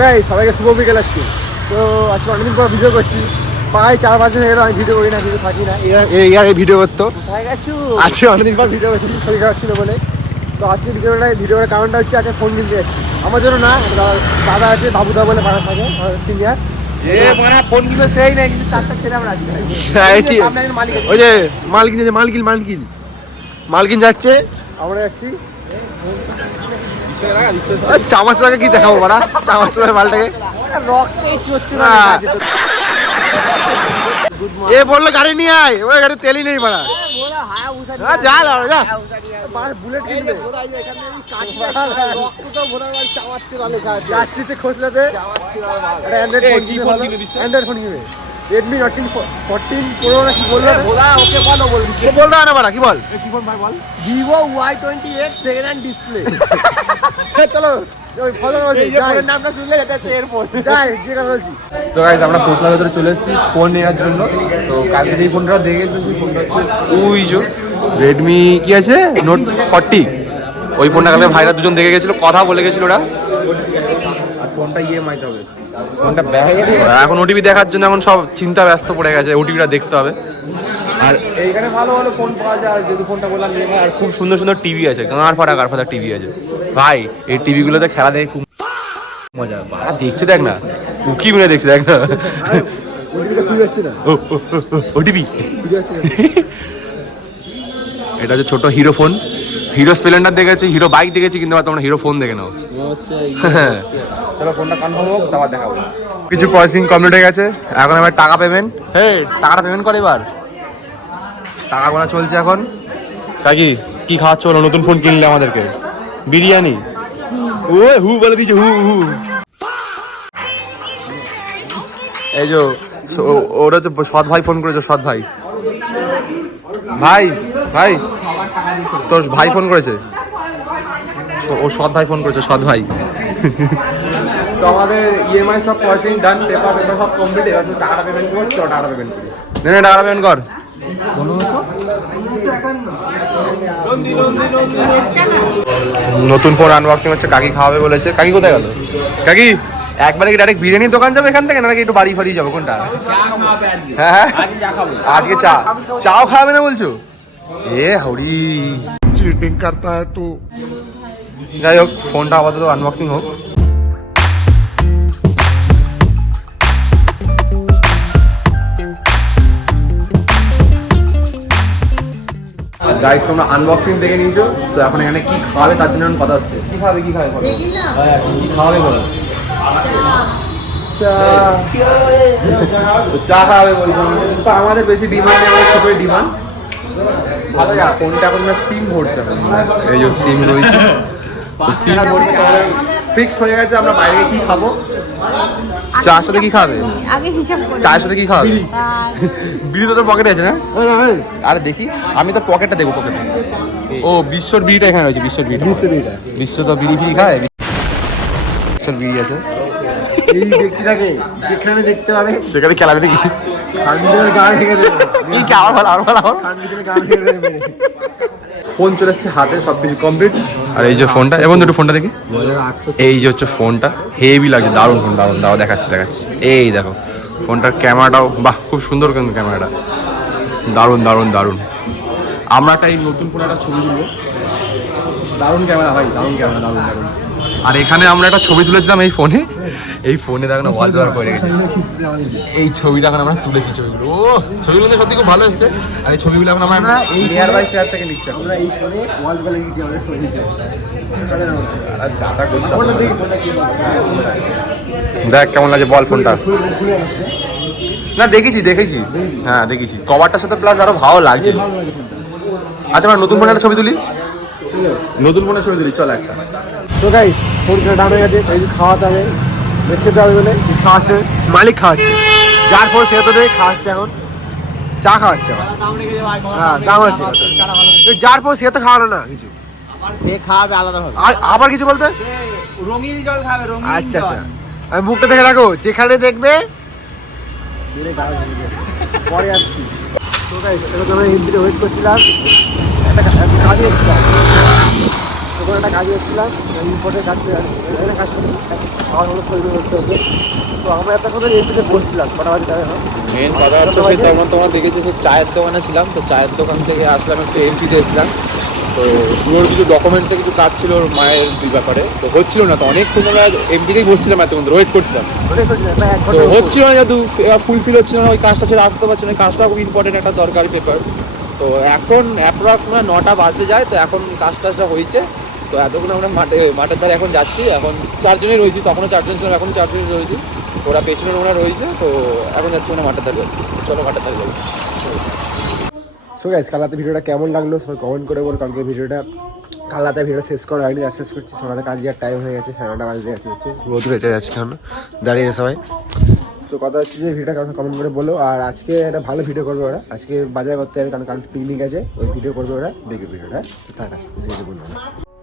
গাই সবাইকে শুভ বিকেল আজকে। তো আজকে অনেকদিন পর ভিডিও করছি। প্রায় চার পাঁচ দিন হয়ে গেল আমি ভিডিও করি না ভিডিও থাকি না। এই ইয়ারে ভিডিও করতো আজকে অনেকদিন পর ভিডিও করছি শরীর খারাপ ছিল বলে। তো আজকে ভিডিওটায় ভিডিও করার কারণটা হচ্ছে আজকে ফোন কিনতে যাচ্ছি। আমার জন্য না দাদা- দাদা আছে বাবুদা বলে ভাড়া থাকে সিনিয়র যে ফোন কিনবে সেই নাই কিন্তু চারটা ছেলে আমরা আছি। এই কি? সামনে একজন মালিক আছে। ওই যে মালকিন আছে মালকিন মালকিন মালকিন যাচ্ছে। আমরা যাচ্ছি। আর চামাচ কি দেখাবো মারা চামাচ টাকা মালটাকে। এ বলল গাড়ি নিয়ে আয়। ওই গাড়ি তেলই নেই হ্যাঁ, যা যা। বুলেট কিনবে। খোঁজলাতে অ্যান্ড্রয়েড ফোন কিনবে। রেডমি নটিন ফোরটিন প্রো না কি বলল ভোলা ওকে বলো বলবি। ও বলতে মারা কি বল? কি ফোন ভাই বল। Vivo Y twenty X second hand display চলো আমরা ভেতরে চলে এসেছি ফোন নেওয়ার জন্য। তো কালকে যেই ফোনটা দেখে গেছিল সেই ফোনটা হচ্ছে ওই যে রেডমি কি আছে? নোট ফর্টি ওই ফোনটা কালকে ভাইরা দুজন দেখে গেছিল কথা বলে গেছিল ওরা। আর ফোনটা ইএমআই হবে। এখন ওটিপি দেখার জন্য এখন সব চিন্তা ব্যস্ত পড়ে গেছে ওটিপিটা দেখতে হবে। আর এইখানে ভালো ভালো ফোন পাওয়া যায় আর যেহেতু ফোনটা বললাম আর খুব সুন্দর সুন্দর টিভি আছে গাঁর ফাটা গাঁর ফাটা টিভি আছে। ভাই এই টিভিগুলোতে খেলা দেখে খুব মজা বাড়া দেখছে দেখ না উকি মিলে দেখছে দেখ না। ওটিপি এটা হচ্ছে ছোট হিরো ফোন হিরো স্প্লেন্ডার দেখেছি হিরো বাইক দেখেছি কিন্তু তোমরা হিরো ফোন দেখে নাও। চলো ফোনটা কনফার্ম হোক তারপর দেখাবো কিছু প্রসেসিং কমপ্লিট হয়ে গেছে এখন এবার টাকা পেমেন্ট হ্যাঁ টাকাটা পেমেন্ট করে এবার। টাকা গোনা চলছে এখন। কাকি কি খাওয়াচ্ছ বলো? নতুন ফোন কিনলে আমাদেরকে। বিরিয়ানি। ও হু বলে দিয়েছে হু হু। এই যে ওরা হচ্ছে সৎ ভাই ফোন করেছে সৎ ভাই। ভাই ভাই তোর ভাই ফোন করেছে? তো ও সৎ ভাই ফোন করেছে সৎ ভাই। তো আমাদের ইএমআই সব প্রসেসিং ডান পেপার পেপার সব কমপ্লিট এবার টাকাটা পেমেন্ট করব চলো টাকাটা পেমেন্ট করি নে নে টাকা পেমেন্ট কর। নতুন ফোন আনবক্সিং হচ্ছে কাকি খাওয়াবে বলেছে। কাকি কোথায় গেল? কাকি একবারে কি ডাইরেক্ট বিরিয়ানির দোকান যাবে এখান থেকে নাকি একটু বাড়ি ফাড়ি যাব? কোনটা? হ্যাঁ হ্যাঁ। আজকে চা চাও খাওয়াবে না বলছো? এ হরি চিটিং করতা হ্যায় তু যাই হোক ফোনটা আপাতত আনবক্সিং হোক গাইস তোমরা আনবক্সিং দেখে নিয়েছো? তো এখন এখানে কি খাওয়াবে তার জন্য কথা হচ্ছে। কি খাবে কি খাবে হ্যাঁ, কি খাওয়াবে বলো? চা। খাওয়াবে বলি আমাদের বেশি ডিমান্ড ছোটোই ডিমান্ড ফোনটা এখন সিম ভরছে। এই যে সিম রয়েছে। সিম ভরছে ফিক্সড হয়ে গেছে আমরা বাইরে গিয়ে কি খাব? চার সাথে কি খাবে? আগে হিসাব করি। চায়ের সাথে কি খাবে? আর বিড়ি তো তোর পকেটে আছে না? আরে দেখি আমি তো পকেটটা দেখব পকেটে ও বিশ্বর বিড়িটা এখানে রয়েছে বিশ্বর বিড়িটা। বিশ্ব তো বিড়ি ফিড়ি খায়। বিশ্বর বিড়ি আছে। এই ব্যক্তিটাকে যেখানে দেখতে পাবে। সেখানে খেলাবে দেখি গান ভেঙে দেবে। এই কি ফোন চলে এসছে হাতে সব কিছু কমপ্লিট আর এই যে ফোনটা এবং দুটো ফোনটা দেখি। এই যে হচ্ছে ফোনটা হেভি লাগছে দারুণ ফোন দারুণ দাও দেখাচ্ছি দেখাচ্ছি। এই দেখো ফোনটার ক্যামেরাটাও বাহ খুব সুন্দর কিন্তু ক্যামেরাটা। দারুণ দারুণ দারুণ। আমরা একটা এই নতুন একটা ছবি তুলবো। দারুণ ক্যামেরা ভাই দারুণ ক্যামেরা দারুণ দারুণ। আর এখানে আমরা একটা ছবি তুলেছিলাম এই ফোনে এই ফোনে দেখো না ওয়াল পেপার করে রেখেছি এই ছবিটা এখন আমরা তুলেছি ছবিগুলো। ও ছবিগুলো তো সত্যি খুব ভালো এসছে। আর এই ছবিগুলো এখন আমরা এই নিয়ার বাই শেয়ার থেকে নিচ্ছি আমরা এই ফোনে ওয়াল বেলা গেছি আমাদের ফোনে আর যাতা করছি দেখ কেমন লাগে বল ফোনটা। না দেখেছি দেখেছি। হ্যাঁ দেখেছি। কভারটার সাথে প্লাস আরও ভালো লাগছে। আচ্ছা আমরা নতুন ফোনের একটা ছবি তুলি। নতুন ফোনের ছবি তুলি চল একটা। সো গাইস ফোন কেনা হয়ে গেছে খাওয়াতে হবে দেখতে হবে বলে খাওয়াচ্ছে মালিক খাওয়াচ্ছে যার ফোন সে তো খাওয়াচ্ছে এখন চা খাওয়াচ্ছে হ্যাঁ দাম আছে যার ফোন সে তো খাওয়ানো না কিছু খাওয়াবে আলাদা আর আবার কিছু বলতে রঙিন জল খাবে আচ্ছা আচ্ছা আমি মুখটা দেখে রাখো যেখানে দেখবে পরে আসছি তো গাইস তো হিন্দিতে ওয়েট করছিলাম একটা কাজে এসেছিলাম ওখানে একটা কাজে এসেছিলাম ইম্পোর্টের কাজ এখানে কাজ খাওয়ার হলো শরীর করতে হতো। তো আমরা এতক্ষণ ধরে এমপিতে বসছিলাম কটা বাজে টাকা মেন কথা হচ্ছে সেই তোমার দেখেছি সেই চায়ের দোকানে ছিলাম তো চায়ের দোকান থেকে আসলাম একটু এমপিতে এসেছিলাম। তো শুয়োর কিছু ডকুমেন্টসে কিছু কাজ ছিল ওর মায়ের ব্যাপারে। তো হচ্ছিল না তো অনেকক্ষণ আমরা এমপিতেই বসছিলাম এতক্ষণ ওয়েট করছিলাম। তো হচ্ছিল না যেহেতু ফুলফিল হচ্ছিল না ওই কাজটা ছেড়ে আসতে পারছি না কাজটা খুব ইম্পর্টেন্ট একটা দরকারি পেপার তো এখন অ্যাপ্রক্স মানে নটা বাজতে যায় তো এখন কাজ টাজটা হয়েছে। তো এতক্ষণ আমরা মাঠে মাঠের ধারে এখন যাচ্ছি এখন চারজনেই রয়েছি তখনও চারজন ছিলাম এখনও চারজনই রয়েছি। ওরা পেছনের ওরা রয়েছে তো এখন যাচ্ছি মানে মাঠের ধারে যাচ্ছি। চলো মাঠের ধারে যাব সো গাইস কাল রাতে ভিডিওটা কেমন লাগল? সবাই কমেন্ট করে বল কালকে ভিডিওটা কাল রাতে ভিডিও শেষ করা হয়নি আজ শেষ করছি। সকালে কাজ যাওয়ার টাইম হয়ে গেছে সাড়ে বাজতে যাচ্ছে হচ্ছে রোদ রয়েছে যাচ্ছে এখন। দাঁড়িয়ে সবাই। তো কথা হচ্ছে যে ভিডিওটা কাউকে কমেন্ট করে বলো আর আজকে একটা ভালো ভিডিও করবে ওরা আজকে বাজার করতে হবে কারণ কাল পিকনিক আছে ওই ভিডিও করবে ওরা দেখবে ভিডিওটা টাটা বলব না।